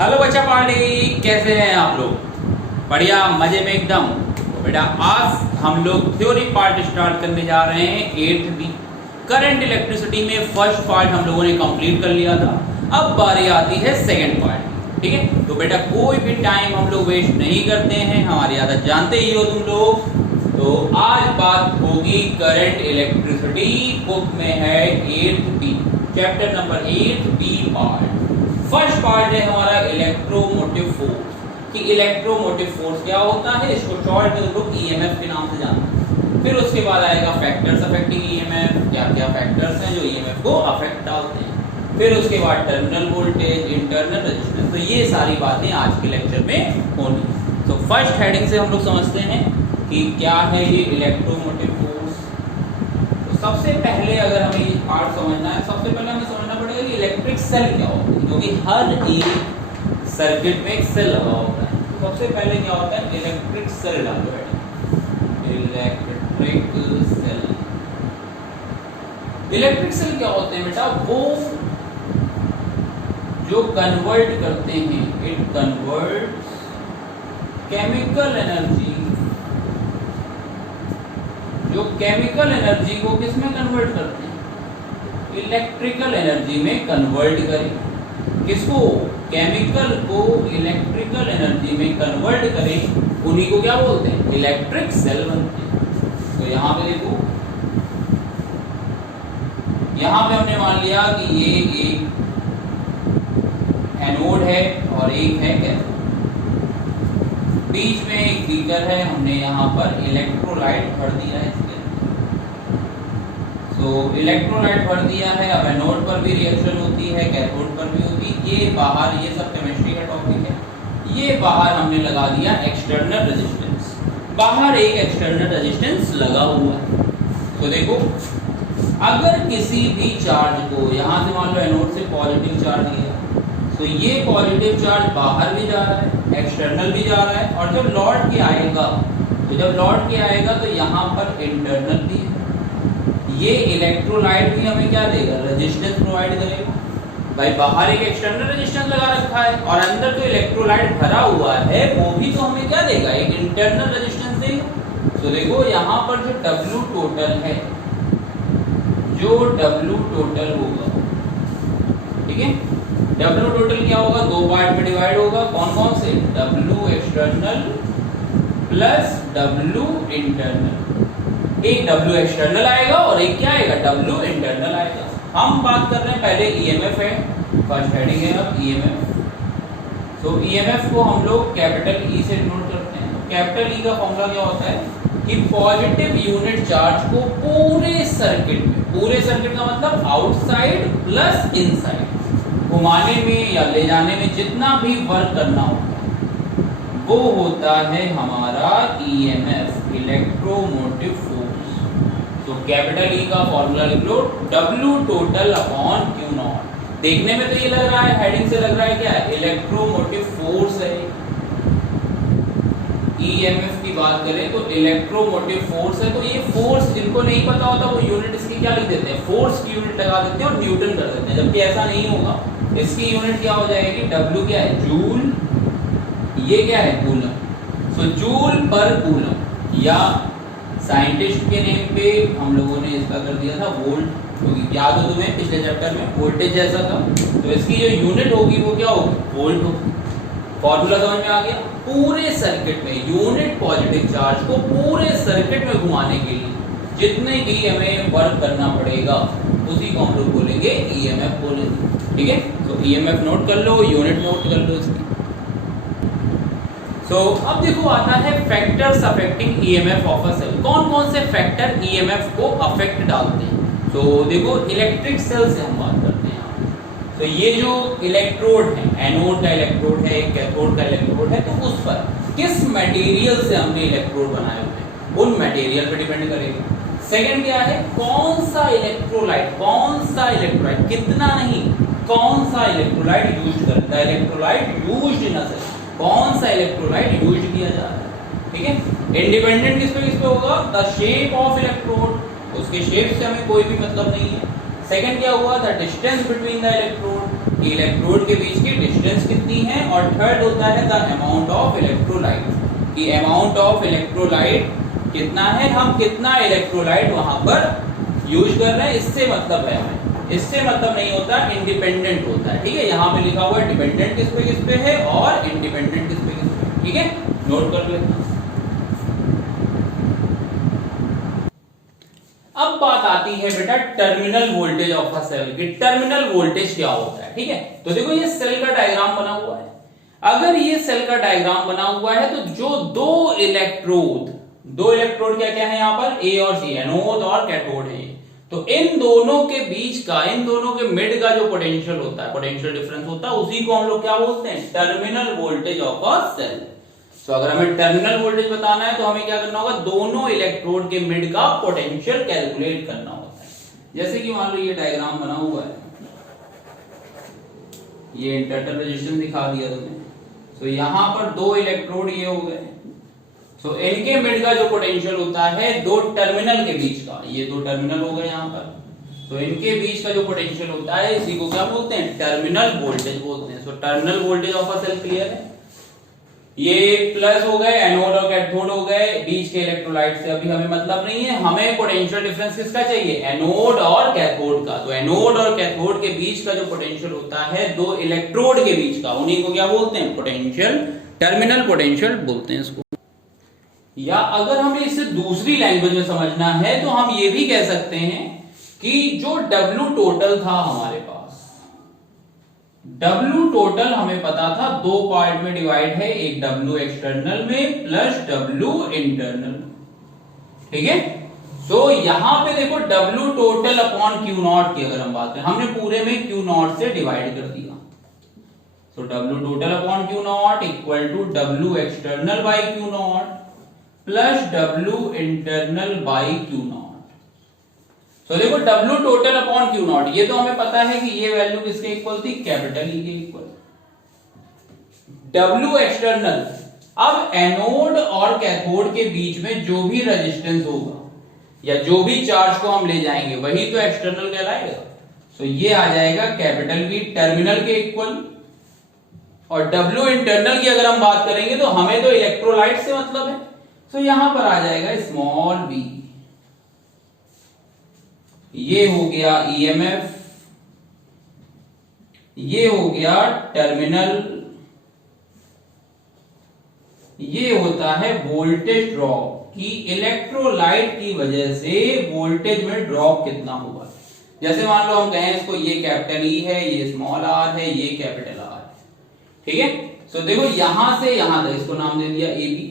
Hello बच्चा party, कैसे हैं आप लोग? बढ़िया, मजे में एकदम। तो बेटा आज हम लोग थ्योरी पार्ट स्टार्ट करने जा रहे हैं 8th बी। करंट इलेक्ट्रिसिटी में फर्स्ट पार्ट हम लोगों ने कंप्लीट कर लिया था। अब बारी आती है सेकंड पार्ट। ठीक है, तो बेटा कोई भी टाइम हम लोग वेस्ट नहीं करते हैं, हमारी आदत जानते ही हो तुम लोग। तो आज बात होगी करंट इलेक्ट्रिसिटी। बुक में है 8th B, chapter number 8 B part. First part है हमारा इलेक्ट्रोमोटिव फोर्स, कि इलेक्ट्रोमोटिव फोर्स क्या होता है, इसको शॉर्ट में लोग ईएमएफ के नाम से जानते हैं। फिर उसके बाद आएगा फैक्टर्स अफेक्टिंग ईएमएफ, क्या क्या फैक्टर्स हैं जो ईएमएफ को अफेक्ट डालते हैं। फिर उसके बाद टर्मिनल वोल्टेज, इंटरनल रेजिस्टेंस। तो ये सारी बातें आज के लेक्चर में होनी। तो फर्स्ट हेडिंग से हम लोग समझते हैं कि क्या है ये इलेक्ट्रोमोटिव फोर्स। तो सबसे पहले अगर हमें ये पार्ट समझना है, सबसे पहले हमें समझना पड़ेगा कि इलेक्ट्रिक सेल क्या होता है, क्योंकि हर एक सर्किट में एक सेल लगा होता है। तो सबसे पहले क्या होता है, इलेक्ट्रिक सेल डालो बेटा, इलेक्ट्रिक सेल। इलेक्ट्रिक सेल क्या होते हैं बेटा, वो जो कन्वर्ट करते हैं, इट कन्वर्ट्स केमिकल एनर्जी, जो केमिकल एनर्जी को किस में कन्वर्ट करते हैं, इलेक्ट्रिकल एनर्जी में कन्वर्ट करें। किसको? केमिकल को इलेक्ट्रिकल एनर्जी में कन्वर्ट करें, उन्हीं को क्या बोलते हैं, इलेक्ट्रिक सेल बनते हैं। तो यहाँ पे देखो, यहाँ पे हमने मान लिया कि ये एक एनोड है और एक है कैथोड, बीच में एक बीकर है, हमने यहाँ पर इलेक्ट्रोलाइट भर दिया है इसके। तो इलेक्ट्रोलाइट भर दिया है, अब एनोड पर भी रिएक्शन होती है, कैथोड पर भी होती है। ये बाहर, ये सब केमिस्ट्री का टॉपिक है। ये बाहर हमने लगा दिया एक्सटर्नल रेजिस्टेंस, बाहर एक एक्सटर्नल रेजिस्टेंस लगा हुआ है। तो देखो, अगर किसी भी चार्ज को यहाँ से मान लो एनोड से पॉजिटिव चार्ज लिया, तो ये पॉजिटिव चार्ज बाहर भी जा रहा है, एक्सटर्नल भी जा रहा है, और जब लौट के आएगा, तो जब लौट के आएगा तो यहाँ पर इंटरनल भी है। ये इलेक्ट्रोलाइट भी हमें क्या देगा, रेजिस्टेंस प्रोवाइड करेगा। भाई बाहर एक एक्सटर्नल रेजिस्टेंस लगा रखा है और अंदर जो इलेक्ट्रोलाइट भरा हुआ है वो भी तो हमें क्या देगा, एक इंटरनल रेजिस्टेंस देगा। तो देखो यहाँ पर जो W टोटल है, जो W टोटल होगा, ठीक है, W टोटल क्या होगा, दो पार्ट में डिवाइड होगा। कौन कौन से? W external plus W internal. एक W एक्सटर्नल आएगा और एक क्या आएगा, W इंटरनल आएगा। हम बात कर रहे हैं पहले ईएमएफ है, फर्स्ट हेडिंग है अब ईएमएफ। तो ईएमएफ को हम लोग कैपिटल ई से डिनोट करते हैं। कैपिटल ई का फॉर्मूला क्या होता है कि पॉजिटिव यूनिट चार्ज को पूरे सर्किट में, पूरे सर्किट का मतलब आउटसाइड प्लस इनसाइड, घुमाने में या ले जाने में जितना भी वर्क करना होता है, वो होता है हमारा ईएमएफ, इलेक्ट्रोमोटिव फोर्स। तो कैपिटल ई का फॉर्मूला लिख लो, W total upon Q not. देखने में तो ये लग रहा है, हेडिंग से लग रहा है क्या है, इलेक्ट्रोमोटिव फोर्स है। ईएमएफ की बात करें तो इलेक्ट्रोमोटिव फोर्स है। तो ये फोर्स जिनको नहीं पता होता वो यूनिट इसकी क्या लिख देते हैं, फोर्स की यूनिट लगा देते हैं और न्यूटन कर देते हैं, जबकि ऐसा नहीं होगा। इसकी यूनिट क्या हो जाएगी, W क्या है, जूल, ये क्या है, कूलम। सो जूल पर कूलम, या साइंटिस्ट के नेम पे हम लोगों ने इसका कर दिया था वोल्ट, क्योंकि याद हो तुम्हें पिछले चैप्टर में वोल्टेज जैसा था। तो इसकी जो यूनिट होगी वो क्या होगी, वोल्ट होगी। फॉर्मूला समझ में आ गया। पूरे सर्किट में यूनिट पॉजिटिव चार्ज को पूरे सर्किट में घुमाने के लिए जितने भी हमें वर्क करना पड़ेगा, उसी को हम लोग बोलेंगे ईएमएफ बोलेंगे। ठीक है, तो ईएमएफ नोट कर लो, यूनिट नोट कर लो इसकी। तो अब देखो आता है factors affecting EMF of a cell. कौन कौन से फैक्टर ईएमएफ को अफेक्ट डालते हैं? तो देखो इलेक्ट्रिक सेल से हम बात करते हैं। तो ये जो इलेक्ट्रोड है, एनोड का इलेक्ट्रोड है, कैथोड का इलेक्ट्रोड है, तो उस पर किस मटेरियल से हमने इलेक्ट्रोड बनाए हुए हैं, उन मटेरियल पर डिपेंड करेगा। सेकंड क्या है, कौन सा इलेक्ट्रोलाइट, कौन सा इलेक्ट्रोलाइट, कितना नहीं, कौन सा इलेक्ट्रोलाइट यूज करता है, electrolyte used in a cell, कौन सा इलेक्ट्रोलाइट यूज किया जा रहा है। ठीक है, इंडिपेंडेंट किस पे होगा, द शेप ऑफ इलेक्ट्रोड, उसके शेप से हमें कोई भी मतलब नहीं है। सेकंड क्या हुआ, the distance between the electrode, कि इलेक्ट्रोड के बीच की डिस्टेंस कितनी है, और थर्ड होता है द अमाउंट ऑफ इलेक्ट्रोलाइट, कि अमाउंट ऑफ इलेक्ट्रोलाइट कितना है, हम कितना इलेक्ट्रोलाइट वहां पर यूज कर रहे हैं, इससे मतलब है हमें, इससे मतलब नहीं होता, इंडिपेंडेंट होता है। ठीक है, यहाँ पे लिखा हुआ है डिपेंडेंट किस पे है और इंडिपेंडेंट किस पे है। ठीक है, नोट कर लेते। अब बात आती है बेटा terminal voltage of a cell की। टर्मिनल वोल्टेज क्या होता है? ठीक है, तो देखो ये सेल का डायग्राम बना हुआ है। अगर ये सेल का डायग्राम बना हुआ है तो जो दो इलेक्ट्रोड क्या क्या है यहाँ पर, ए और सी, एनोड और कैथोड है, तो इन दोनों के बीच का, इन दोनों के मिड का जो पोटेंशियल होता है, पोटेंशियल डिफरेंस होता है, उसी को हम लोग क्या बोलते हैं, terminal voltage of a cell. तो अगर हमें टर्मिनल वोल्टेज बताना है तो हमें क्या करना होगा, दोनों इलेक्ट्रोड के मिड का पोटेंशियल कैलकुलेट करना होता है। जैसे कि मान लो ये डायग्राम बना हुआ है, ये इंटरनल रेजिस्टेंस दिखा दिया तुमने, तो यहां पर दो इलेक्ट्रोड ये हो गए, तो इनके मिड का जो पोटेंशियल होता है दो टर्मिनल के बीच का, ये दो टर्मिनल हो गए यहां पर, तो इनके बीच का जो पोटेंशियल होता है इसी को क्या बोलते हैं, टर्मिनल वोल्टेज बोलते हैं। So terminal voltage of a cell clear है। ये प्लस हो गए, एनोड और कैथोड हो गए, बीच के इलेक्ट्रोलाइट से अभी हमें मतलब नहीं है, हमें पोटेंशियल डिफरेंस किसका चाहिए, एनोड और कैथोड का। तो एनोड और कैथोड के बीच का जो पोटेंशियल होता है दो इलेक्ट्रोड के बीच का, उन्हीं को क्या बोलते हैं, पोटेंशियल, टर्मिनल पोटेंशियल बोलते हैं इसको। या अगर हमें इसे दूसरी लैंग्वेज में समझना है तो हम ये भी कह सकते हैं कि जो W टोटल था हमारे पास, W टोटल हमें पता था दो पार्ट में डिवाइड है, एक W एक्सटर्नल में प्लस W इंटरनल। ठीक है, तो यहां पे देखो W total upon Q not की अगर हम बात करें, हमने पूरे में Q नॉट से डिवाइड कर दिया, तो W total upon Q not equal to W external by Q not plus W internal by Q not. तो देखो W total upon Q not, ये तो हमें पता है कि ये वैल्यू किसके इक्वल थी, कैपिटल E के इक्वल। W एक्सटर्नल, अब एनोड और कैथोड के बीच में जो भी रेजिस्टेंस होगा या जो भी चार्ज को हम ले जाएंगे वही तो एक्सटर्नल कहलाएगा। तो ये आ जाएगा कैपिटल V टर्मिनल के इक्वल, और W इंटरनल की अगर हम बात करेंगे तो हमें तो इलेक्ट्रोलाइट से मतलब है, तो यहां पर आ जाएगा स्मॉल v। ये हो गया EMF, ये हो गया टर्मिनल, ये होता है वोल्टेज ड्रॉप, कि इलेक्ट्रोलाइट की वजह से वोल्टेज में ड्रॉप कितना हुआ। जैसे मान लो हम कहें इसको, ये कैपिटल E है, ये स्मॉल r है, ये कैपिटल R है। ठीक है, तो देखो यहां से यहां तक इसको नाम दे दिया AB।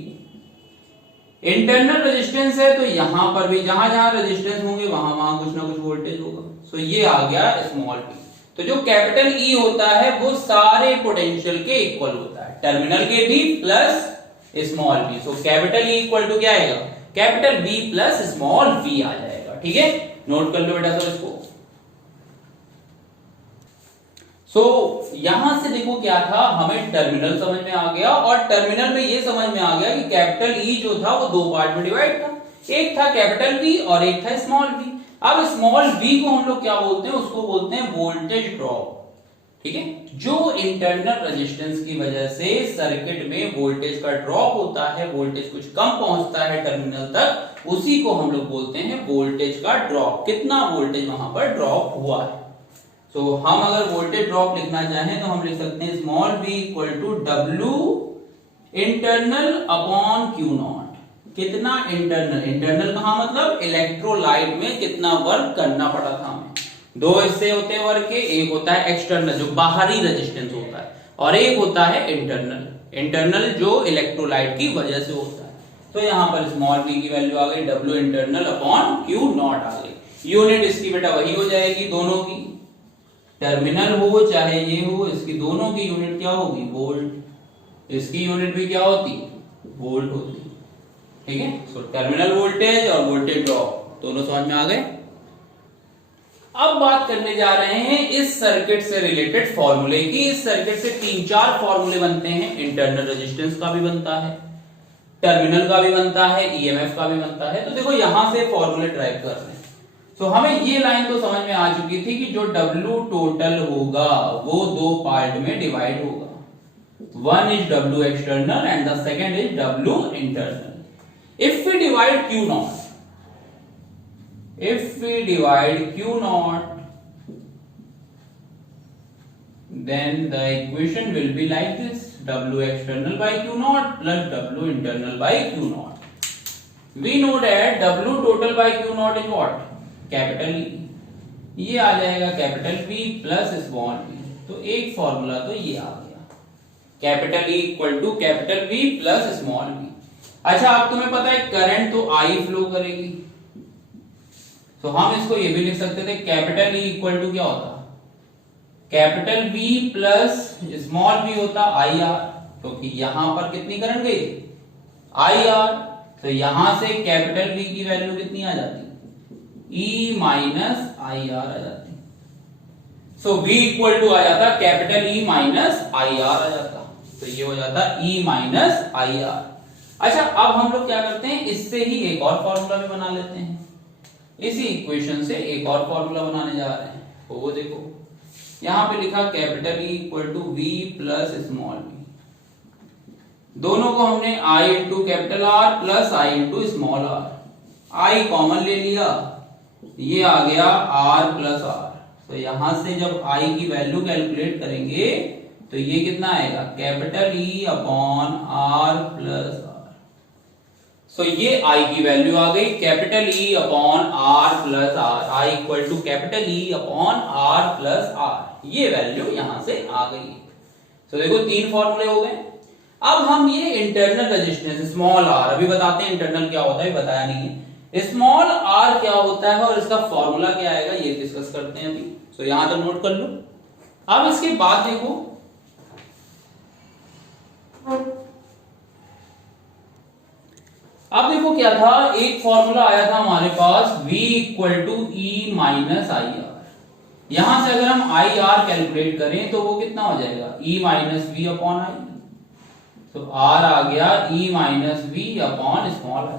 इंटरनल रेजिस्टेंस है तो यहां पर भी जहां जहां रेजिस्टेंस होंगे वहां वहां कुछ ना कुछ वोल्टेज होगा। सो ये आ गया स्मॉल p। तो जो कैपिटल E होता है वो सारे पोटेंशियल के इक्वल होता है, टर्मिनल के भी plus small v। So capital E equal to क्या आएगा, capital V plus small v आ जाएगा। ठीक है, नोट कर लो बेटा तो इसको। सो यहां से देखो क्या था, हमें टर्मिनल समझ में आ गया, और टर्मिनल में ये समझ में आ गया कि कैपिटल E जो था वो दो पार्ट में डिवाइड था, एक था कैपिटल V और एक था स्मॉल v। अब स्मॉल v को हम लोग क्या बोलते हैं, उसको बोलते हैं वोल्टेज ड्रॉप। ठीक है, जो इंटरनल रेजिस्टेंस की वजह से सर्किट में वोल्टेज का ड्रॉप होता है, वोल्टेज कुछ कम पहुंचता है टर्मिनल तक, उसी को हम लोग बोलते हैं वोल्टेज का ड्रॉप। कितना वोल्टेज वहां पर ड्रॉप हुआ है। तो हम अगर वोल्टेज ड्रॉप लिखना चाहें तो हम लिख सकते हैं small v equal to W internal upon Q not. कितना इंटरनल, इंटरनल कहां मतलब इलेक्ट्रोलाइट में कितना वर्क करना पड़ा था हमें। दो हिस्से होते हैं वर्क के, एक होता है एक्सटर्नल जो बाहरी रेजिस्टेंस होता है, और एक होता है इंटरनल, इंटरनल जो इलेक्ट्रोलाइट की वजह से होता है। तो यहां पर स्मॉल v की वैल्यू आ गई W internal upon Q not आ गई। यूनिट इसकी बेटा वही हो जाएगी, दोनों की, टर्मिनल हो चाहे ये हो, इसकी दोनों की यूनिट क्या होगी, वोल्ट। इसकी यूनिट भी क्या होती, वोल्ट होती। ठीक है, सो टर्मिनल वोल्टेज और वोल्टेज ड्रॉप दोनों समझ में आ गए। अब बात करने जा रहे हैं इस सर्किट से रिलेटेड फॉर्मूले की। इस सर्किट से 3-4 फॉर्मूले बनते हैं, इंटरनल रेजिस्टेंस का भी बनता है, टर्मिनल का भी बनता है, EMF का भी बनता है। तो देखो यहां से फॉर्मूले ड्राइव कर रहे हैं। तो हमें ये लाइन तो समझ में आ चुकी थी कि जो W टोटल होगा वो दो पार्ट में डिवाइड होगा, one is W external and the second is W internal. If we divide Q naught, then the equation will be like this: W external by Q naught plus W internal by Q naught. We know that W total by Q naught is what? Capital E. ये आ जाएगा capital P plus small p. तो एक formula तो ये आ गया, capital E equal to capital V plus small v. अच्छा, अब तुम्हें पता है करंट तो I फ्लो करेगी, तो हम इसको ये भी लिख सकते थे कैपिटल E इक्वल टू क्या होता, capital V plus small v होता IR, क्योंकि यहां पर कितनी करंट गई IR, तो यहां से कैपिटल V की वैल्यू कितनी आ जाती, E माइनस IR आ जाती. सो V इक्वल टू आ जाता कैपिटल E माइनस IR आ जाता, तो ये हो जाता E माइनस IR. अच्छा, अब हम लोग क्या करते हैं, इससे ही एक और फॉर्मूला भी बना लेते हैं. इसी इक्वेशन से एक और फॉर्मूला बनाने जा रहे हैं. वो देखो यहां पे लिखा capital E equal to V plus small v. दोनों को हमने I into capital R plus I into small r, I common ले लिया, ये आ गया R प्लस R. तो यहां से जब I की वैल्यू कैलकुलेट करेंगे तो ये कितना आएगा, capital E upon R plus R. So ये I की वैल्यू आ गई capital E upon R plus R, I equal to capital E upon R plus R. ये वैल्यू यहां से आ गई. तो देखो तीन फॉर्मूले हो गए. अब हम ये इंटरनल रेजिस्टेंस स्मॉल r, अभी बताते हैं इंटरनल क्या होता है, बताया नहीं है. स्मॉल r क्या होता है और इसका फॉर्मूला क्या आएगा ये डिस्कस करते हैं अभी. तो यहां तक नोट कर लो. अब इसके बाद देखो, अब देखो क्या था, एक फॉर्मूला आया था हमारे पास v equal to E minus I R. यहां से अगर हम आई आर कैलकुलेट करें तो वो कितना हो जाएगा, E minus V upon I. तो R आ गया E minus V upon small I.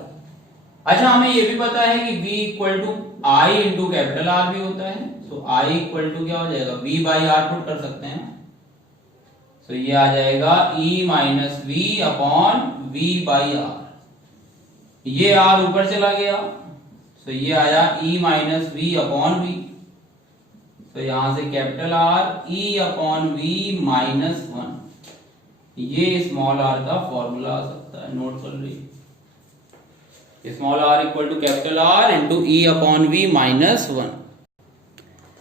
अच्छा, हमें ये भी पता है कि V equal to I into capital R भी होता है. तो I इक्वल टू क्या हो जाएगा, V बाई R पुट कर सकते हैं. तो ये आ जाएगा E minus V upon V by R. ये R ऊपर चला गया, तो ये आया E minus V upon V. तो यहां से capital R E upon V minus 1. ये स्मॉल r का फॉर्मूला आ सकता है, नोट कर लीजिए. Small r equal to capital R into E upon V minus 1.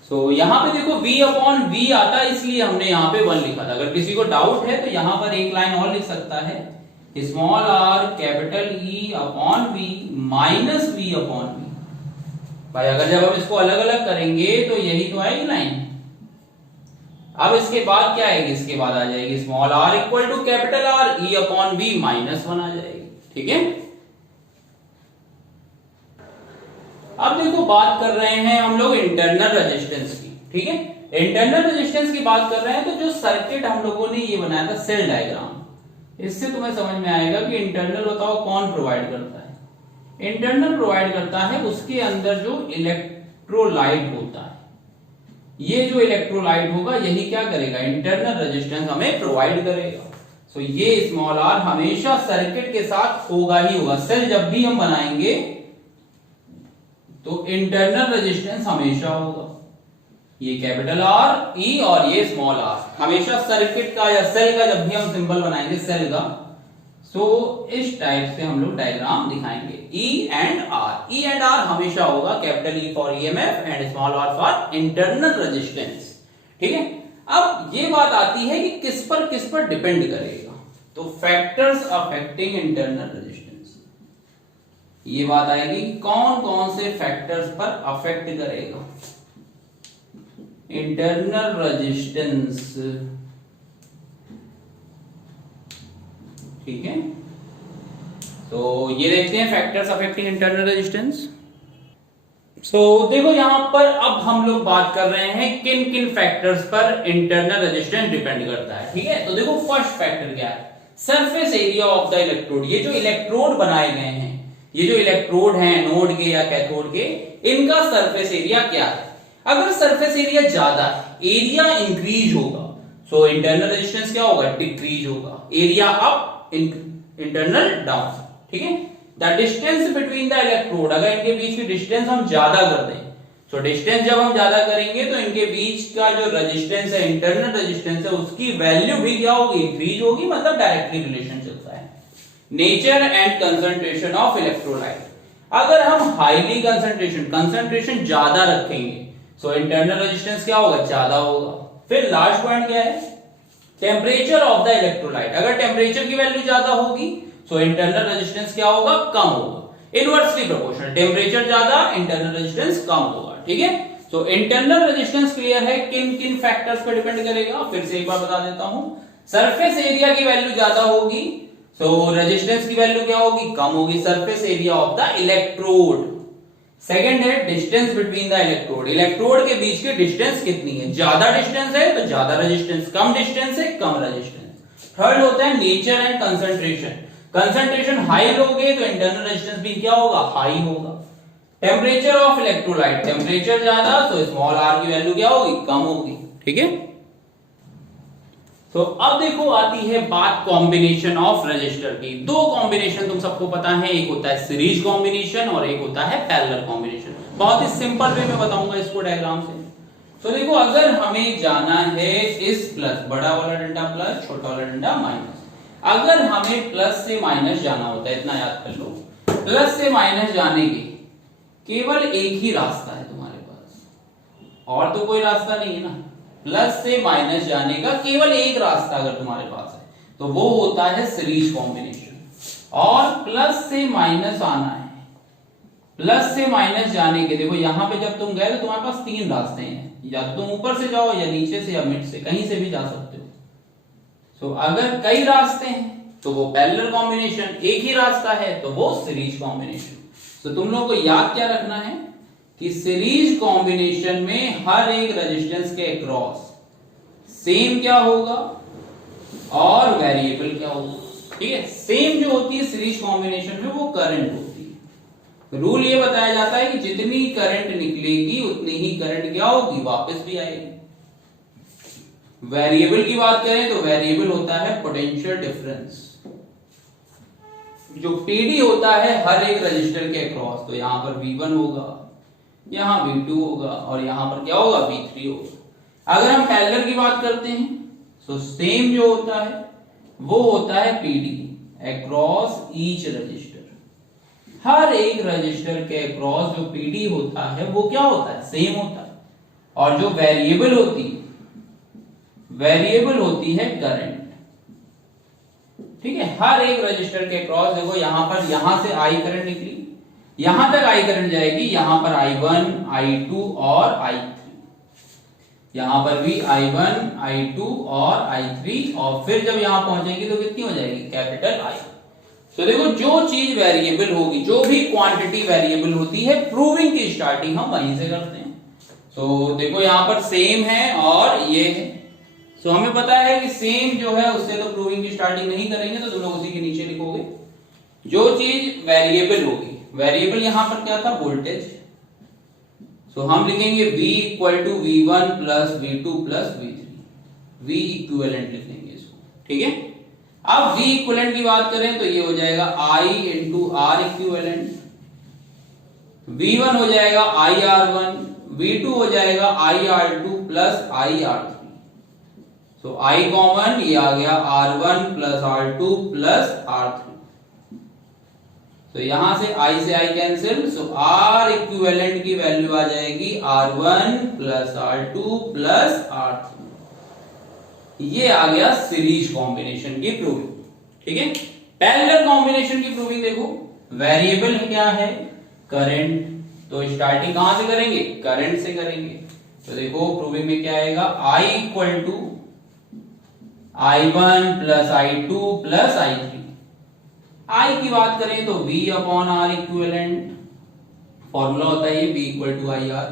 So यहाँ पे देखो V अपॉन V आता है, इसलिए हमने यहाँ पे 1 लिखा था. अगर किसी को डाउट है तो यहाँ पर एक लाइन और लिख सकता है, small r capital E upon V minus V upon V. भाई अगर जब हम इसको अलग अलग करेंगे तो यही तो आएगी लाइन. अब इसके बाद क्या आएगी, इसके बाद आ जाएगी small r equal to capital R E upon V minus 1 आ जाएगी. ठीक है. अब देखो बात कर रहे हैं हम लोग इंटरनल रेजिस्टेंस की. ठीक है, इंटरनल रेजिस्टेंस की बात कर रहे हैं. तो जो सर्किट हम लोगों ने ये बनाया था सेल डायग्राम, इससे तुम्हें समझ में आएगा कि इंटरनल बताओ कौन प्रोवाइड करता है. इंटरनल प्रोवाइड करता है उसके अंदर जो इलेक्ट्रोलाइट होता है. ये जो इलेक्ट्रोलाइट होगा यही क्या करेगा, इंटरनल रेजिस्टेंस हमें प्रोवाइड करेगा. सो ये स्मॉल r हमेशा सर्किट के साथ होगा ही होगा. सेल जब भी हम बनाएंगे तो इंटरनल रेजिस्टेंस हमेशा होगा. ये कैपिटल R E और ये स्मॉल r हमेशा सर्किट का या सेल का जब भी हम सिंबल बनाएंगे सेल का, सो इस टाइप से हम लोग डायग्राम दिखाएंगे. E and R, E and R हमेशा होगा. Capital E for EMF and small r for internal resistance. ठीक है. अब ये बात आती है कि किस पर डिपेंड करेगा. तो फैक्टर्स अफेक्टिंग इंटरनल रेजिस्टेंस, ये बात आएगी कौन कौन से फैक्टर्स पर अफेक्ट करेगा इंटरनल रेजिस्टेंस. ठीक है. तो ये देखते हैं फैक्टर्स अफेक्टिंग इंटरनल रेजिस्टेंस. सो देखो यहां पर अब हम लोग बात कर रहे हैं किन किन फैक्टर्स पर इंटरनल रेजिस्टेंस डिपेंड करता है. ठीक है. तो देखो फर्स्ट फैक्टर क्या है, surface area of the electrode. ये जो इलेक्ट्रोड बनाए गए हैं ये जो इलेक्ट्रोड हैं नोड के या कैथोड के, इनका सरफेस एरिया क्या है। अगर सरफेस एरिया ज्यादा है, एरिया इंक्रीज होगा, सो इंटरनल रेजिस्टेंस क्या होगा, डिक्रीज होगा। एरिया अप, इंटरनल डाउन, ठीक है। The distance between the electrode, अगर इनके बीच की डिस्टेंस हम ज्यादा कर दें, तो डिस्टेंस जब हम ज्यादा करेंगे तो इनके बीच का जो रेजिस्टेंस है, इंटरनल रेजिस्टेंस है, उसकी वैल्यू भी क्या होगी, इंक्रीज होगी, मतलब डायरेक्टली रिलेशन चलता है। Nature and concentration of electrolyte, अगर हम हाईली कंसंट्रेशन ज्यादा रखेंगे, सो इंटरनल रेजिस्टेंस क्या होगा, ज्यादा होगा। फिर लास्ट पॉइंट क्या है, टेम्परेचर ऑफ द इलेक्ट्रोलाइट, अगर टेम्परेचर की वैल्यू ज्यादा होगी, सो इंटरनल रेजिस्टेंस क्या होगा, कम होगा। इनवर्सली प्रोपोर्शनल, टेम्परेचर ज्यादा, इंटरनल रेजिस्टेंस कम होगा, ठीक है। तो इंटरनल रेजिस्टेंस क्लियर है, किन किन फैक्टर्स पर डिपेंड करेगा, फिर से एक बार बता देता हूं। सरफेस एरिया की वैल्यू ज्यादा होगी, सो रेजिस्टेंस की वैल्यू क्या होगी, कम होगी, surface area of the electrode. Second है distance between the electrode, electrode के बीच की डिस्टेंस कितनी है, ज्यादा डिस्टेंस है तो ज्यादा रेजिस्टेंस, कम डिस्टेंस है कम रेजिस्टेंस। थर्ड होता है nature and concentration, concentration high लोगे तो इंटरनल रेजिस्टेंस भी क्या होगा, हाई होगा। टेम्परेचर ऑफ इलेक्ट्रोलाइट, टेम्परेचर ज्यादा तो स्मॉल आर की वैल्यू क्या होगी, कम होगी, ठीक है। तो अब देखो आती है बात कॉम्बिनेशन ऑफ रजिस्टर की। दो कॉम्बिनेशन तुम सबको पता है, एक होता है सीरीज कॉम्बिनेशन और एक होता है पैरेलल कॉम्बिनेशन। बहुत ही सिंपल वे में बताऊंगा इसको डायग्राम से। तो देखो अगर हमें जाना है इस प्लस, बड़ा वाला डंडा प्लस, छोटा वाला डंडा माइनस, अगर हमें प्लस से माइनस जाना होता है, इतना याद कर लो, प्लस से माइनस जाने के केवल एक ही रास्ता है तुम्हारे पास, और तो कोई रास्ता नहीं है ना। प्लस से माइनस जाने का केवल एक रास्ता अगर तुम्हारे पास है तो वो होता है सीरीज कॉम्बिनेशन। और प्लस से माइनस आना है, प्लस से माइनस जाने के, देखो यहां पे जब तुम गए तो तुम्हारे पास तीन रास्ते हैं, या तुम ऊपर से जाओ या नीचे से या मिड से, कहीं से भी जा सकते हो। तो अगर कई रास्ते हैं तो वो पैरेलल कॉम्बिनेशन, एक ही रास्ता है तो वो सीरीज कॉम्बिनेशन। तो तुम लोग को याद क्या रखना है कि सीरीज कॉम्बिनेशन में हर एक रेजिस्टेंस के अक्रॉस सेम क्या होगा और वेरिएबल क्या होगा, ठीक है। सेम जो होती है सीरीज कॉम्बिनेशन में वो करंट होती है। रूल ये बताया जाता है कि जितनी करंट निकलेगी उतनी ही करंट क्या होगी, वापस भी आएगी। वेरिएबल की बात करें तो वेरिएबल होता है पोटेंशियल डिफरेंस, जो पीडी होता है हर एक रजिस्टर के अक्रॉस। तो यहां पर V1 होगा, यहां V2 होगा और यहां पर क्या होगा, V3 होगा। अगर हम पैरेलल की बात करते हैं तो सेम जो होता है वो होता है पीडी अक्रॉस ईच रजिस्टर। हर एक रजिस्टर के अक्रॉस जो पीडी होता है वो क्या होता है, सेम होता है। और जो वेरिएबल होती है करंट, ठीक है। हर एक रजिस्टर के क्रॉस देखो यहां पर, यहां से आई करंट निकली, यहां तक आई करंट जाएगी, यहां पर I1, I2 और I3, यहां पर भी I1, I2 और I3, और फिर जब यहां पहुंचेगी तो कितनी हो जाएगी, कैपिटल I। तो देखो जो चीज वेरिएबल होगी, जो भी क्वांटिटी वेरिएबल होती है, प्रूविंग की स्टार्टिंग हम वहीं से करते हैं। तो देखो यहां पर सेम है और ये है, सो हमें पता है कि सेम जो है उससे तो प्रूविंग की स्टार्टिंग नहीं करेंगे, तो तुम लोग उसी के नीचे लिखोगे। जो चीज वेरिएबल होगी, वेरिएबल यहां पर क्या था, वोल्टेज, सो हम लिखेंगे V equal to V1 plus V2 plus V3, V equivalent लिख लेंगे इसको, ठीक है। अब V इक्विवेलेंट की बात करें तो ये हो जाएगा I into R equivalent, V1 हो जाएगा IR1, V2 हो जाएगा IR2 plus IR3। So I common, ये आ गया R1 plus R2 plus R3। तो यहां से I से I cancel, so R equivalent की वैल्यू आ जाएगी R1 plus R2 plus R3। ये आ गया सीरीज कॉम्बिनेशन की प्रूविंग, ठीक है। पैरेलल कॉम्बिनेशन की प्रूविंग देखो, वेरिएबल क्या है, करंट, तो स्टार्टिंग कहां से करेंगे, करंट से करेंगे। तो देखो प्रूविंग में क्या आएगा, I equal to I1 plus I2 plus I3। I की बात करें तो V upon R equivalent, formula होता है ये V इक्वल टू IR।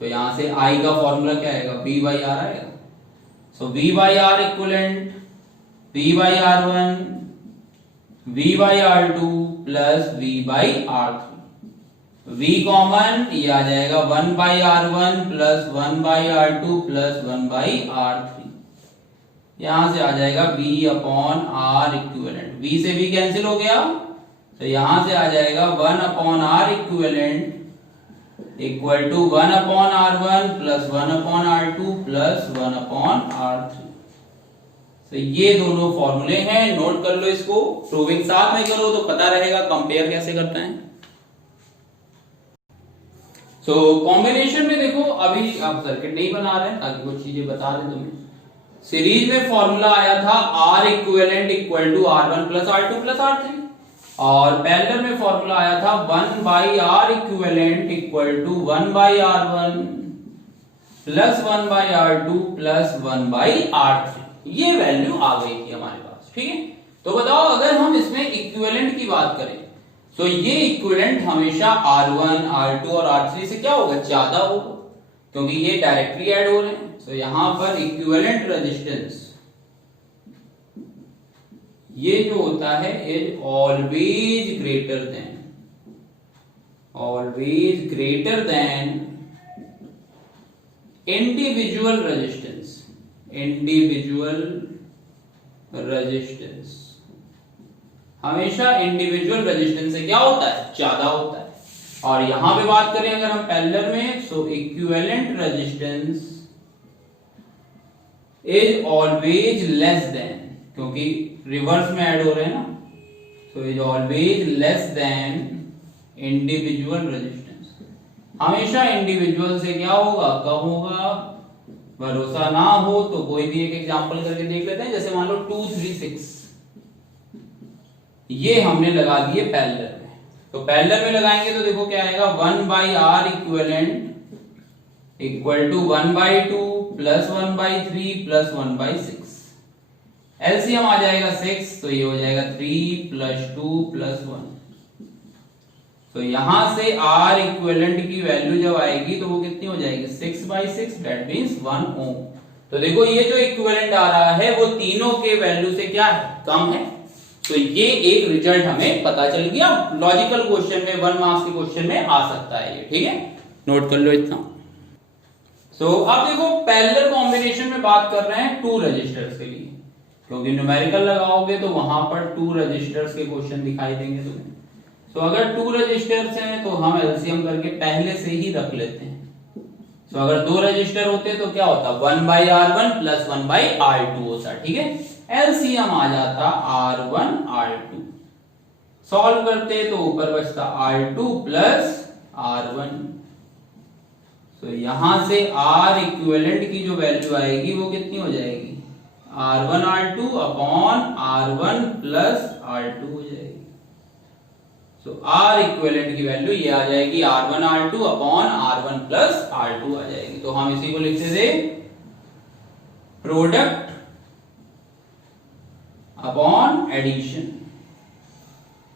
तो यहां से I का फॉर्मूला क्या आएगा, V बाई R आएगा। So V by R equivalent V by R1 v by R two plus v by R three. v common, ये आ जाएगा 1 by R one plus 1 by R two plus 1 by R three. यहां से आ जाएगा v upon R equivalent, v से v cancel हो गया, तो यहां से आ जाएगा 1 upon R equivalent equal to 1 upon R one plus 1 upon R two plus 1 upon R three. तो ये दोनों फॉर्मूले हैं, नोट कर लो इसको। प्रूविंग साथ में करो तो पता रहेगा कंपेयर कैसे करते हैं। सो कॉम्बिनेशन में देखो, अभी आप सर्किट नहीं बना रहे हैं ताकि कुछ चीजें बता दें तुम्हें। सीरीज में फॉर्मूला आया था R equivalent equal to R one plus R two plus R three, और पैरेलल में फॉर्मूला आया था 1 by R equivalent equal to 1 by R one plus 1 by R two plus 1 by R three. ये value आ गई थी हमारे पास, ठीक है। तो बताओ अगर हम इसमें इक्विवेलेंट की बात करें तो ये इक्विवेलेंट हमेशा R1, R2 और R3 से क्या होगा, ज्यादा होगा, क्योंकि ये डायरेक्टली ऐड हो रहे हैं। तो यहां पर इक्विवेलेंट रेजिस्टेंस ये जो होता है is always greater than individual resistance. हमेशा इंडिविजुअल रेजिस्टेंस से क्या होता है, ज्यादा होता है। और यहां पे बात करें अगर हम पैरेलल में, so equivalent resistance is always less than, क्योंकि रिवर्स में ऐड हो रहे हैं ना, so is always less than individual resistance. हमेशा इंडिविजुअल से क्या होगा, कम होगा। भरोसा ना हो तो कोई भी एक एग्जांपल करके देख लेते हैं। जैसे मान लो 2, 3, 6 ये हमने लगा दिए पैरेलल में, तो पैरेलल में लगाएंगे तो देखो क्या आएगा, 1 by R equivalent equal to 1 by two plus 1 by three plus 1 by 6। LCM आ जाएगा 6, तो ये हो जाएगा 3 प्लस 2 प्लस 1। तो यहां से आर इक्विवेलेंट की वैल्यू जब आएगी तो वो कितनी हो जाएगी, 6 बाई 6, दैट मींस 1 ओम। तो देखो ये जो इक्विवेलेंट आ रहा है वो तीनों के वैल्यू से क्या है, कम है। तो ये एक रिजल्ट हमें पता चल गया। लॉजिकल क्वेश्चन में, 1 मार्क्स के क्वेश्चन में आ सकता है ये, ठीक है, नोट कर लो इतना। सो अब देखो पैरेलल कॉम्बिनेशन में बात कर रहे हैं 2 रजिस्टर्स के लिए, क्योंकि न्यूमेरिकल लगाओगे तो वहां पर 2 रजिस्टर्स के क्वेश्चन दिखाई देंगे तुम्हें। तो अगर 2 रजिस्टर्स हैं तो हम एलसीएम करके पहले से ही रख लेते हैं। तो अगर 2 रजिस्टर होते तो क्या होता, 1 by R one plus 1 by R two होता, ठीक है। एलसीएम आ जाता R1 R2, सॉल्व करते तो ऊपर बचता R2 प्लस R1। तो यहां से R इक्विवेलेंट की जो वैल्यू आएगी वो कितनी हो जाएगी, R1 R2 upon R1 plus R2 हो जाएगी। तो R इक्विवेलेंट की वैल्यू ये आ जाएगी R1 R2 upon R1 plus R2 आ जाएगी। तो हम इसी को लिखते थे प्रोडक्ट अपॉन एडिशन।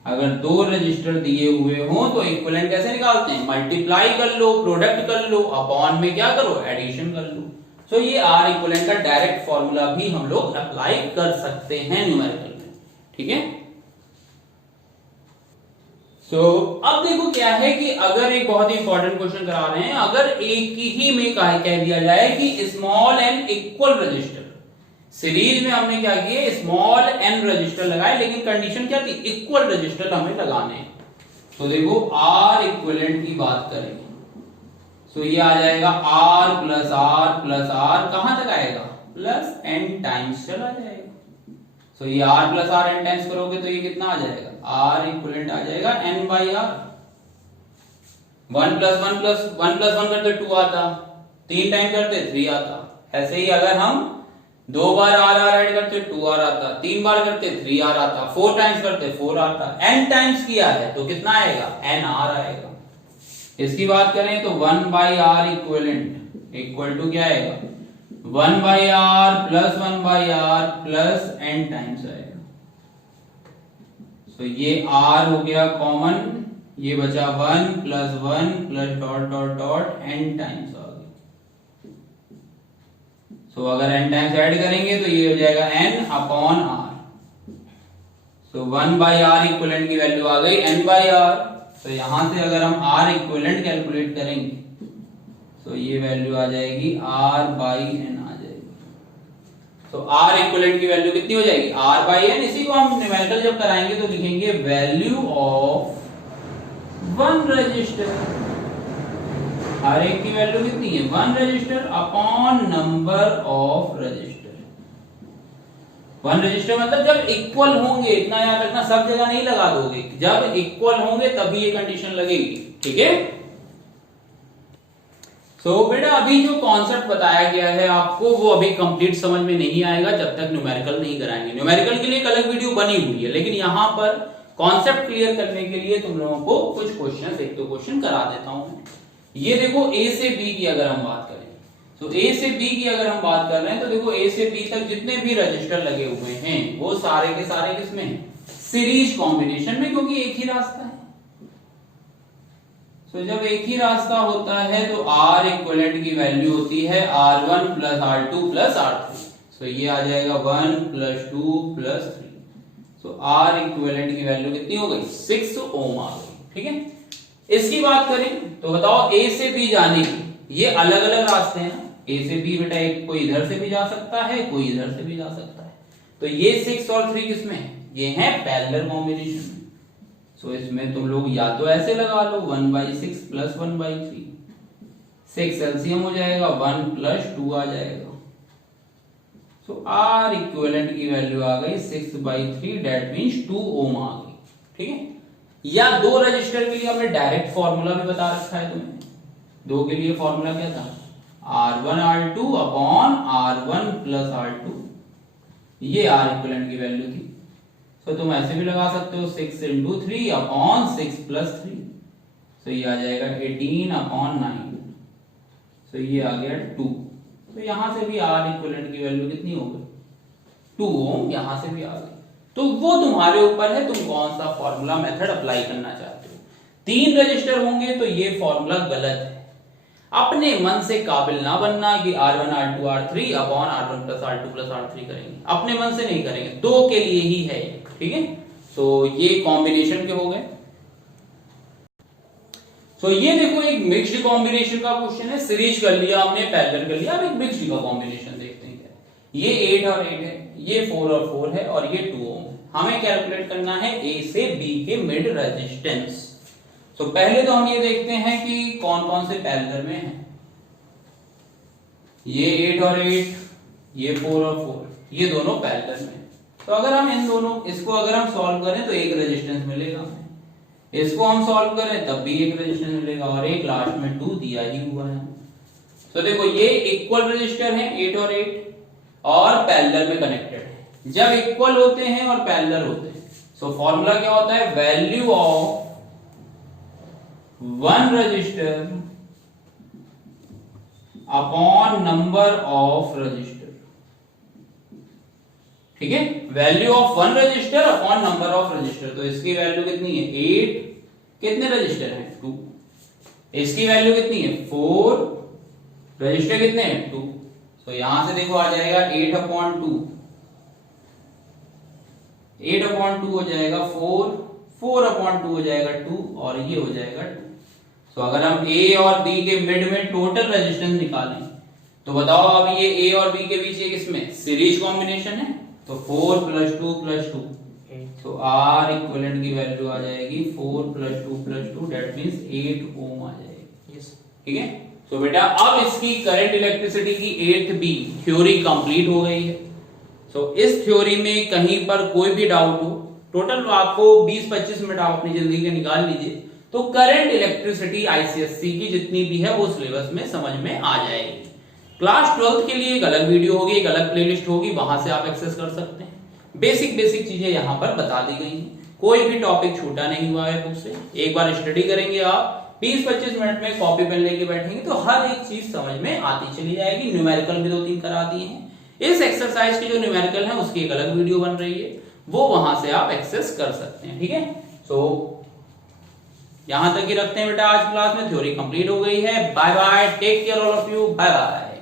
अगर 2 रजिस्टर दिए हुए हो तो इक्विवेलेंट कैसे निकालते हैं, मल्टीप्लाई कर लो, प्रोडक्ट कर लो, अपॉन में क्या करो, एडिशन कर लो। सो ये आर इक्विवेलेंट का डायरेक्ट फॉर्मूला भी हम लोग अप्लाई कर सकते हैं न्यूमेरिकल में, ठीक है। सो अब देखो क्या है कि अगर एक बहुत ही इंपॉर्टेंट क्वेश्चन करा रहे हैं, अगर एक ही में कह दिया जाए कि small N equal resistor, series में हमने क्या किए, स्मॉल एन रजिस्टर लगाए, लेकिन कंडीशन क्या थी, इक्वल रजिस्टर हमें लगाने हैं। तो देखो आर इक्विवेलेंट की बात करें तो ये आ जाएगा आर प्लस आर कहां तक आएगा, प्लस एन टाइम्स चला जाएगा। तो ये R plus R N times करोगे तो ये कितना आ जाएगा, आर इक्विवेलेंट आ जाएगा एन बाई आर। 1 प्लस 1 प्लस 1 प्लस 1 करते 2 आता, 3 टाइम करते 3 आता। ऐसे ही अगर हम 2 बार आर ऐड करते 2 आर आता, 3 बार करते 3 आर आता, 4 टाइम्स करते 4 आता। n टाइम्स किया है तो कितना आएगा, n आर आएगा। इसकी बात करें तो 1 by R equivalent equal to क्या आएगा, 1 by R plus 1 by R plus n times आएगा। तो ये r हो गया कॉमन, ये बचा 1 प्लस 1 plus dot dot dot n times. तो अगर n टाइम्स ऐड करेंगे तो ये हो जाएगा n अपॉन r। तो 1/r इक्विवेलेंट की वैल्यू आ गई n/r। तो यहां से अगर हम r इक्विवेलेंट कैलकुलेट करेंगे तो ये वैल्यू आ जाएगी r/n आ जाएगी। तो r इक्विवेलेंट की वैल्यू कितनी हो जाएगी r/n। इसी को हम न्यूमेरिकल जब कराएंगे तो लिखेंगे वैल्यू ऑफ वन रजिस्टर। हर एक की वैल्यू कितनी है one register upon number of register. One register मतलब जब इक्वल होंगे, इतना याद रखना, सब जगह नहीं लगा दोगे, जब इक्वल होंगे तभी ये कंडीशन लगेगी। ठीक है। सो बेटा अभी जो कॉन्सेप्ट बताया गया है आपको वो अभी कंप्लीट समझ में नहीं आएगा जब तक न्यूमेरिकल नहीं कराएंगे। न्यूमेरिकल के लिए एक अलग वीडियो बनी हुई है, लेकिन यहां पर कॉन्सेप्ट क्लियर करने के लिए तुम लोगों को कुछ क्वेश्चन, एक दो क्वेश्चन करा देता हूं। ये देखो ए से बी की अगर हम बात करें तो ए से बी की अगर हम बात कर रहे हैं तो देखो ए से बी तक जितने भी रजिस्टर लगे हुए हैं वो सारे के सारे किसमें हैं सीरीज कॉम्बिनेशन में, क्योंकि एक ही रास्ता है। तो जब एक ही रास्ता होता है तो R इक्विवेलेंट की वैल्यू होती है R1 plus R2 plus R3। सो ये आ जाएगा 1 प्लस 2 प्लस 3। सो R इक्विवेलेंट की वैल्यू कितनी हो गई 6 ओम आ गई। ठीक है। इसकी बात करें तो बताओ A से B जाने की ये अलग अलग रास्ते हैं। A से B बेटा एक कोई इधर से भी जा सकता है, कोई इधर से भी जा सकता है। तो ये 6 और 3 किसमें है, ये है पैरेलल कॉम्बिनेशन में। सो इसमें तुम लोग या तो ऐसे लगा लो 1/6 प्लस 1/3, 6 एलसीएम हो जाएगा, 1 प्लस 2 आ जाएगा। सो R इक्विवेलेंट की वैल्यू आ गई 6/3, दैट मींस 2 ओम आ गई। ठीक है। या दो रजिस्टर के लिए हमने डायरेक्ट फॉर्मूला भी बता रखा है तुम्हें। दो के लिए फॉर्मूला क्या था R1 R2 upon R1 plus R2, ये R इक्विवेलेंट की वैल्यू थी। तो तुम ऐसे भी लगा सकते हो 6 इंटू 3 अपॉन 6 प्लस 3। सो ये आ जाएगा 18 अपॉन 9। सो ये आ गया 2। तो यहां से भी R इक्विवेलेंट की वैल्यू कितनी हो गई 2 ओम, यहां से भी आ गई। तो वो तुम्हारे ऊपर है तुम कौन सा फॉर्मूला मेथड अप्लाई करना चाहते हो। 3 रजिस्टर होंगे तो ये फॉर्मूला गलत है। अपने मन से काबिल ना बनना कि R1 R2 R3 upon R1 plus R2 plus R3 करेंगे, अपने मन से नहीं करेंगे, दो के लिए ही है। ठीक है। तो ये कॉम्बिनेशन के हो गए। तो ये देखो एक मिक्स्ड कॉम्बिनेशन का क्वेश्चन है, सीरीज कर लिया हमने, पैरेलल कर लिया, अब एक मिक्स्ड का कॉम्बिनेशन देखते हैं क्या। ये 8 और 8 है, ये 4 और 4 है और ये 2 ओम। हमें कैलकुलेट करना है ए से बी के मिड रेजिस्टेंस। तो पहले तो हम ये देखते हैं कि कौन कौन से पैरेलल में है। ये 8 और 8, ये 4 और 4, ये दोनों पैरेलल में। तो अगर हम इन दोनों, इसको अगर हम सॉल्व करें तो एक रेजिस्टेंस मिलेगा हमें, इसको हम सॉल्व करें तब भी एक रेजिस्टेंस मिलेगा, और एक लास्ट में 2 दिया ही हुआ है। तो देखो ये इक्वल रेजिस्टर है 8 और 8 और पैरेलल में कनेक्टेड है। जब इक्वल होते हैं और पैरेलल होते हैं सो फॉर्मूला क्या होता है, value of one register upon number of register. ठीक है। Value of one register upon number of register. तो इसकी वैल्यू कितनी है 8, कितने रजिस्टर हैं 2, इसकी वैल्यू कितनी है 4, रजिस्टर कितने हैं 2। तो यहां से देखो आ जाएगा 8/2, 8/2 हो जाएगा 4, 4/2 हो जाएगा 2 और ये हो जाएगा 2। तो अगर हम A और B के मिड में टोटल रेजिस्टेंस निकालें तो बताओ अब ये A और B के बीच ये किसमें सीरीज कॉम्बिनेशन है। तो 4 प्लस 2 प्लस 2, तो R इक्विवेलेंट की वैल्यू आ जाएगी 4 प्लस 2 प्लस 2, दैट मींस 8 ओम आ जाएगी। ठीक है। तो बेटा अब इसकी करंट इलेक्ट्रिसिटी की 8th B थ्योरी कंप्लीट हो गई है। तो इस थ्योरी में कहीं पर कोई भी डाउट हो, टोटल आपको 20-25 मिनट आप अपनी जिंदगी के निकाल लीजिए, तो करंट इलेक्ट्रिसिटी आईसीएससी की जितनी भी है वो सिलेबस में समझ में आ जाएगी। क्लास 12th के लिए एक अलग वीडियो होगी, एक अलग प्लेलिस्ट होगी, वहां से आप एक्सेस कर सकते हैं। बेसिक चीजें यहाँ पर बता दी गई हैं, कोई भी टॉपिक छूटा नहीं हुआ है बुक से। एक बार स्टडी करेंगे आप 20-25 मिनट में, कॉपी पेन लेके बैठेंगे तो हर एक चीज समझ में आती चली जाएगी। न्यूमेरिकल भी 2-3 करा दिए हैं। इस एक्सरसाइज की जो न्यूमेरिकल है उसकी एक अलग वीडियो बन रही है, वो वहां से आप एक्सेस कर सकते हैं। ठीक है। तो यहां तक ही रखते हैं बेटा आज क्लास में, थ्योरी कंप्लीट हो गई है। Bye bye, take care all of you, bye bye.